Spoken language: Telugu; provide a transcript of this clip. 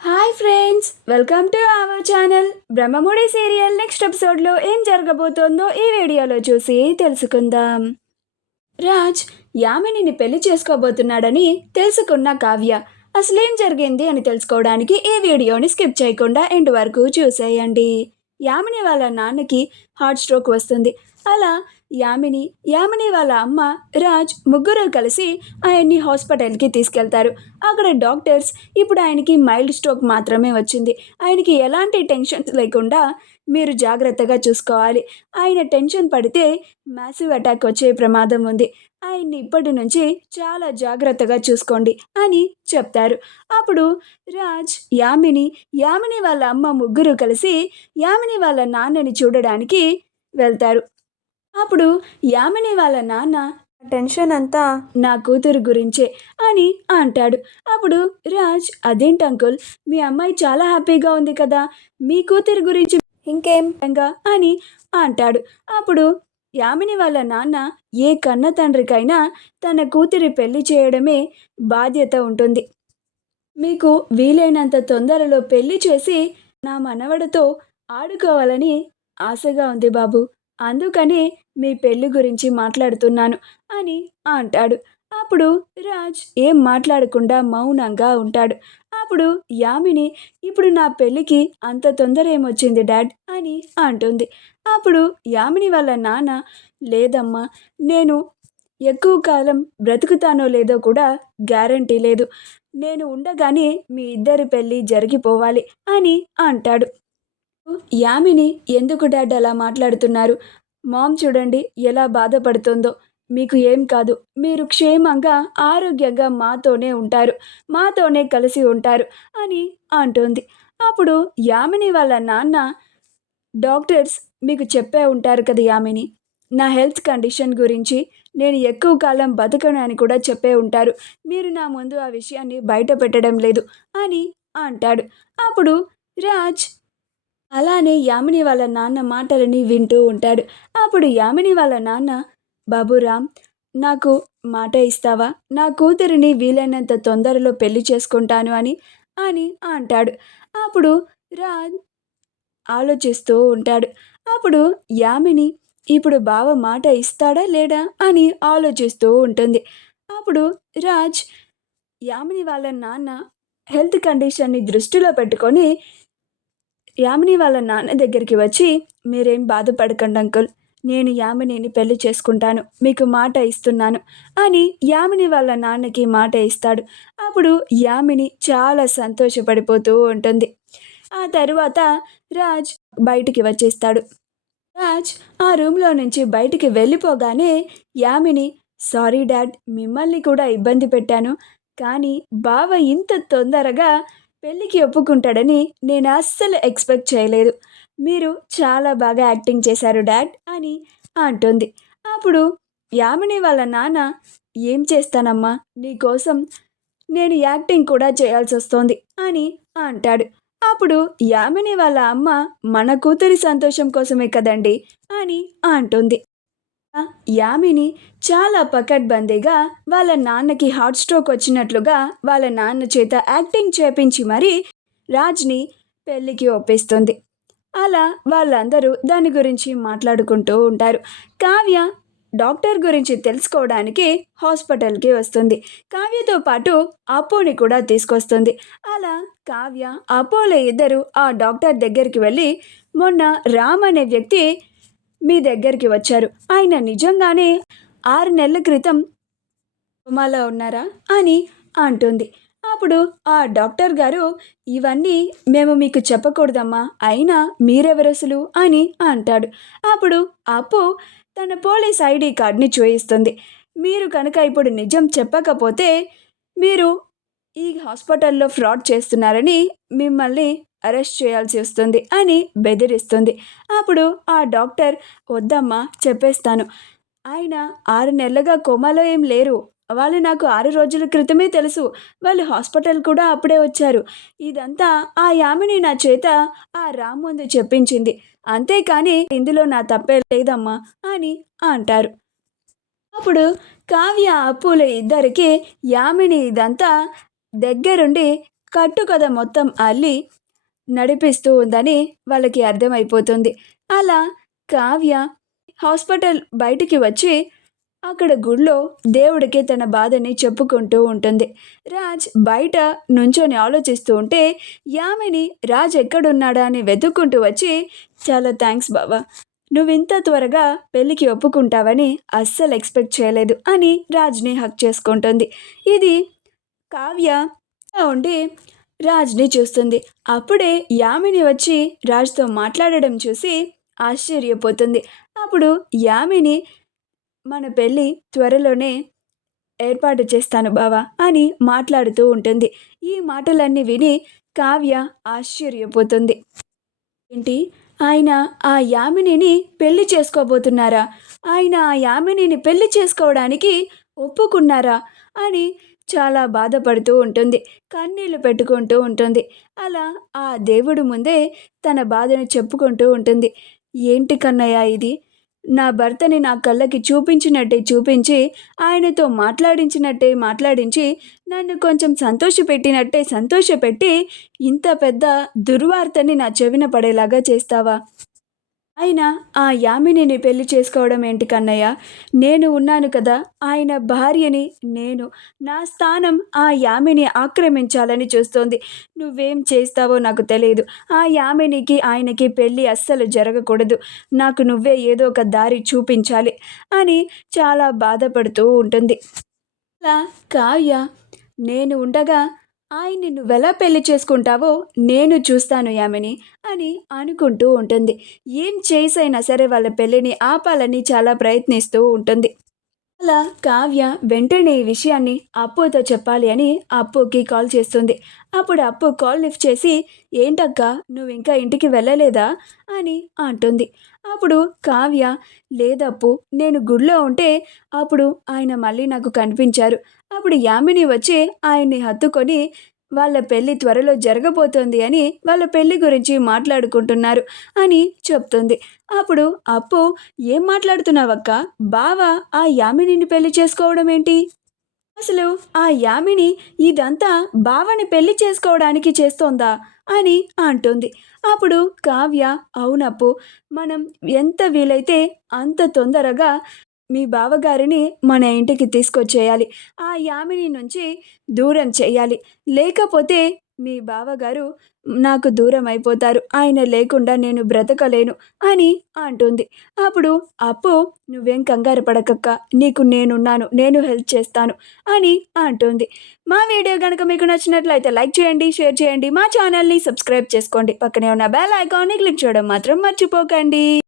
Hi friends, welcome to our channel. Brahmamudi serial next ఎపిసోడ్లో ఏం జరగబోతోందో ఈ వీడియోలో చూసి తెలుసుకుందాం. రాజ్ యామినిని పెళ్లి చేసుకోబోతున్నాడని తెలుసుకున్న కావ్య అసలేం జరిగింది అని తెలుసుకోవడానికి ఈ వీడియోని స్కిప్ చేయకుండా ఎండ్ వరకు చూసేయండి. యామిని వాళ్ళ నాన్నకి హార్ట్ స్ట్రోక్ వస్తుంది. అలా యామిని వాళ్ళ అమ్మ, రాజ్ ముగ్గురు కలిసి ఆయన్ని హాస్పిటల్కి తీసుకెళ్తారు. అక్కడ డాక్టర్స్ ఇప్పుడు ఆయనకి మైల్డ్ స్ట్రోక్ మాత్రమే వచ్చింది, ఆయనకి ఎలాంటి టెన్షన్స్ లేకుండా మీరు జాగ్రత్తగా చూసుకోవాలి, ఆయన టెన్షన్ పడితే మ్యాసివ్ అటాక్ వచ్చే ప్రమాదం ఉంది, ఆయన్ని ఇప్పటి నుంచి చాలా జాగ్రత్తగా చూసుకోండి అని చెప్తారు. అప్పుడు రాజ్, యామిని వాళ్ళ అమ్మ ముగ్గురు కలిసి యామిని వాళ్ళ నాన్నని చూడడానికి వెళ్తారు. అప్పుడు యామిని వాళ్ళ నాన్న టెన్షన్ అంతా నా కూతురు గురించే అని అంటాడు. అప్పుడు రాజ్, అదేంటి అంకుల్, మీ అమ్మాయి చాలా హ్యాపీగా ఉంది కదా, మీ కూతురు గురించి ఇంకేం అని అంటాడు. అప్పుడు యామిని వాళ్ళ నాన్న, ఏ కన్న తండ్రికైనా తన కూతురి పెళ్లి చేయడమే బాధ్యత ఉంటుంది, మీకు వీలైనంత తొందరలో పెళ్లి చేసి నా మనవడితో ఆడుకోవాలని ఆశగా ఉంది బాబు, అందుకనే మీ పెళ్లి గురించి మాట్లాడుతున్నాను అని అంటాడు. అప్పుడు రాజ్ ఏం మాట్లాడకుండా మౌనంగా ఉంటాడు. అప్పుడు యామిని, ఇప్పుడు నా పెళ్ళికి అంత తొందర ఏమొచ్చింది డాడ్ అని అంటుంది. అప్పుడు యామిని వాళ్ళ నాన్న, లేదమ్మా, నేను ఎక్కువ కాలం బ్రతుకుతానో లేదో కూడా గ్యారంటీ లేదు, నేను ఉండగానే మీ ఇద్దరి పెళ్ళి జరిగిపోవాలి అని అంటాడు. యామిని, ఎందుకు డాడ్ అలా మాట్లాడుతున్నారు, మామ్ చూడండి ఎలా బాధపడుతుందో, మీకు ఏం కాదు, మీరు క్షేమంగా ఆరోగ్యంగా మాతోనే ఉంటారు, మాతోనే కలిసి ఉంటారు అని అంటుంది. అప్పుడు యామిని వాళ్ళ నాన్న, డాక్టర్స్ మీకు చెప్పే ఉంటారు కదా యామిని, నా హెల్త్ కండిషన్ గురించి, నేను ఎక్కువ కాలం బతకను అని కూడా చెప్పే ఉంటారు, మీరు నా ముందు ఆ విషయాన్ని బయట పెట్టడం లేదు అని అంటాడు. అప్పుడు రాజ్ అలానే యామిని వాళ్ళ నాన్న మాటలని వింటూ ఉంటాడు. అప్పుడు యామిని వాళ్ళ నాన్న, బాబురామ్, నాకు మాట ఇస్తావా, నా కూతురిని వీలైనంత తొందరలో పెళ్లి చేసుకుంటాను అని అని అంటాడు. అప్పుడు రాజ్ ఆలోచిస్తూ ఉంటాడు. అప్పుడు యామిని, ఇప్పుడు బావ మాట ఇస్తాడా లేడా అని ఆలోచిస్తూ ఉంటుంది. అప్పుడు రాజ్ యామిని వాళ్ళ నాన్న హెల్త్ కండిషన్ని దృష్టిలో పెట్టుకొని యామిని వాళ్ళ నాన్న దగ్గరికి వచ్చి, మీరేం బాధపడకండి అంకుల్, నేను యామినిని పెళ్లి చేసుకుంటాను, మీకు మాట ఇస్తున్నాను అని యామిని వాళ్ళ నాన్నకి మాట ఇస్తాడు. అప్పుడు యామిని చాలా సంతోషపడిపోతూ ఉంటుంది. ఆ తరువాత రాజ్ బయటికి వచ్చేస్తాడు. రాజ్ ఆ రూమ్లో నుంచి బయటికి వెళ్ళిపోగానే యామిని, సారీ డాడ్, మిమ్మల్ని కూడా ఇబ్బంది పెట్టాను, కానీ బావ ఇంత తొందరగా పెళ్ళికి ఒప్పుకుంటాడని నేను అస్సలు ఎక్స్పెక్ట్ చేయలేదు, మీరు చాలా బాగా యాక్టింగ్ చేశారు డాడ్ అని అంటుంది. అప్పుడు యామిని వాళ్ళ నాన్న, ఏం చేస్తానమ్మా, నీకోసం నేను యాక్టింగ్ కూడా చేయాల్సి వస్తోంది అని అంటాడు. అప్పుడు యామిని వాళ్ళ అమ్మ, మన కూతురి సంతోషం కోసమే కదండి అని అంటుంది. యామిని చాలా పకడ్బందీగా వాళ్ళ నాన్నకి హార్ట్ స్ట్రోక్ వచ్చినట్లుగా వాళ్ళ నాన్న చేత యాక్టింగ్ చేపించి మరీ రాజ్ని పెళ్ళికి ఒప్పిస్తుంది. అలా వాళ్ళందరూ దాని గురించి మాట్లాడుకుంటూ ఉంటారు. కావ్య డాక్టర్ గురించి తెలుసుకోవడానికి హాస్పిటల్కి వస్తుంది. కావ్యతో పాటు అపోని కూడా తీసుకొస్తుంది. అలా కావ్య, అపోలో ఇద్దరు ఆ డాక్టర్ దగ్గరికి వెళ్ళి, మొన్న రామ్ అనే వ్యక్తి మీ దగ్గరికి వచ్చారు, ఆయన నిజంగానే 6 నెలల క్రితం కోమాలో ఉన్నారా అని అంటుంది. అప్పుడు ఆ డాక్టర్ గారు, ఇవన్నీ మేము మీకు చెప్పకూడదమ్మా, అయినా మీరెవరసలు అని అంటాడు. అప్పుడు అప్పు తన పోలీస్ ఐడి కార్డ్ని చూయిస్తుంది. మీరు కనుక ఇప్పుడు నిజం చెప్పకపోతే మీరు ఈ హాస్పిటల్లో ఫ్రాడ్ చేస్తున్నారని మిమ్మల్ని అరెస్ట్ చేయాల్సి వస్తుంది అని బెదిరిస్తుంది. అప్పుడు ఆ డాక్టర్, వద్దమ్మా, చెప్పేస్తాను, ఆయన 6 నెలలుగా కోమాలో ఏం లేరు, వాళ్ళు నాకు 6 రోజుల క్రితమే తెలుసు, వాళ్ళు హాస్పిటల్ కూడా అప్పుడే వచ్చారు, ఇదంతా ఆ యామిని నా చేత ఆ రామ్ ముందు చెప్పించింది, అంతేకాని ఇందులో నా తప్పే లేదమ్మా అని అంటారు. అప్పుడు కావ్య, అప్పుల ఇద్దరికి యామిని ఇదంతా దగ్గరుండి కట్టుకథ మొత్తం అల్లి నడిపిస్తూ ఉందని వాళ్ళకి అర్థమైపోతుంది. అలా కావ్య హాస్పిటల్ బయటికి వచ్చి అక్కడ గుడిలో దేవుడికి తన బాధని చెప్పుకుంటూ ఉంటుంది. రాజ్ బయట నుంచొని ఆలోచిస్తూ ఉంటే యామిని రాజ్ ఎక్కడున్నాడా అని వెతుక్కుంటూ వచ్చి, చాలా థ్యాంక్స్ బావా, నువ్వింత త్వరగా పెళ్ళికి ఒప్పుకుంటావని అస్సలు ఎక్స్పెక్ట్ చేయలేదు అని రాజ్ని హక్ చేసుకుంటుంది. ఇది కావ్య ఉండి రాజ్ని చూస్తుంది. అప్పుడే యామిని వచ్చి రాజ్తో మాట్లాడడం చూసి ఆశ్చర్యపోతుంది. అప్పుడు యామిని, మన పెళ్ళి త్వరలోనే ఏర్పాటు చేస్తాను బావా అని మాట్లాడుతూ ఉంటుంది. ఈ మాటలన్నీ విని కావ్య ఆశ్చర్యపోతుంది. ఏంటి, ఆయన ఆ యామినిని పెళ్లి చేసుకోబోతున్నారా? ఆయన ఆ యామినిని పెళ్లి చేసుకోవడానికి ఒప్పుకున్నారా అని చాలా బాధపడుతూ ఉంటుంది. కన్నీళ్లు పెట్టుకుంటూ ఉంటుంది. అలా ఆ దేవుడి ముందే తన బాధను చెప్పుకుంటూ ఉంటుంది. ఏంటి కన్నయ్య ఇది? నా భర్తని నా కళ్ళకి చూపించినట్టే చూపించి, ఆయనతో మాట్లాడించినట్టే మాట్లాడించి, నన్ను కొంచెం సంతోషపెట్టినట్టే సంతోషపెట్టి, ఇంత పెద్ద దుర్వార్తని నా చెవిన పడేలాగా చేస్తావా? ఆయన ఆ యామినిని పెళ్లి చేసుకోవడం ఏంటి కన్నయ్య? నేను ఉన్నాను కదా ఆయన భార్యని. నా స్థానం ఆ యామిని ఆక్రమించాలని చూస్తోంది. నువ్వేం చేస్తావో నాకు తెలియదు. ఆ యామినికి ఆయనకి పెళ్ళి అస్సలు జరగకూడదు. నాకు నువ్వే ఏదో ఒక దారి చూపించాలి అని చాలా బాధపడుతూ ఉంటుంది. అలా కావ్య, నేను ఉండగా ఆయన్ని నువ్వెలా పెళ్లి చేసుకుంటావో నేను చూస్తాను యామిని అని అనుకుంటూ ఉంటుంది. ఏం చేసైనా సరే వాళ్ళ పెళ్ళిని ఆపాలని చాలా ప్రయత్నిస్తూ ఉంటుంది. అలా కావ్య వెంటనే ఈ విషయాన్ని అప్పుతో చెప్పాలి అని అప్పుకి కాల్ చేస్తుంది. అప్పుడు అప్పు కాల్ లిఫ్ట్ చేసి, ఏంటక్క, నువ్వు ఇంకా ఇంటికి వెళ్ళలేదా అని అంటుంది. అప్పుడు కావ్య, లేదప్పు, నేను గుడిలో ఉంటే అప్పుడు ఆయన మళ్ళీ నాకు కనిపించారు. అప్పుడు యామిని వచ్చి ఆయన్ని హత్తుకొని వాళ్ళ పెళ్ళి త్వరలో జరగబోతోంది అని వాళ్ళ పెళ్ళి గురించి మాట్లాడుకుంటున్నారు అని చెప్తుంది. అప్పుడు అప్పు, ఏం మాట్లాడుతున్నావక్క? బావ ఆ యామినిని పెళ్లి చేసుకోవడం ఏంటి? అసలు ఆ యామిని ఇదంతా బావని పెళ్లి చేసుకోవడానికి చేస్తోందా అని అంటుంది. అప్పుడు కావ్య, అవునప్పు, మనం ఎంత వీలైతే అంత తొందరగా మీ బావగారిని మన ఇంటికి తీసుకొచ్చేయాలి. ఆ యామిని నుంచి దూరం చేయాలి. లేకపోతే మీ బావగారు నాకు దూరం అయిపోతారు. ఆయన లేకుండా నేను బ్రతకలేను అని అంటుంది. అప్పుడు అప్పు, నువ్వేం కంగారు పడకక్క, నీకు నేనున్నాను, నేను హెల్ప్ చేస్తాను అని అంటుంది. మా వీడియో కనుక మీకు నచ్చినట్లయితే లైక్ చేయండి, షేర్ చేయండి, మా ఛానల్ని సబ్స్క్రైబ్ చేసుకోండి. పక్కనే ఉన్న బెల్ ఐకాన్ని క్లిక్ చేయడం మాత్రం మర్చిపోకండి.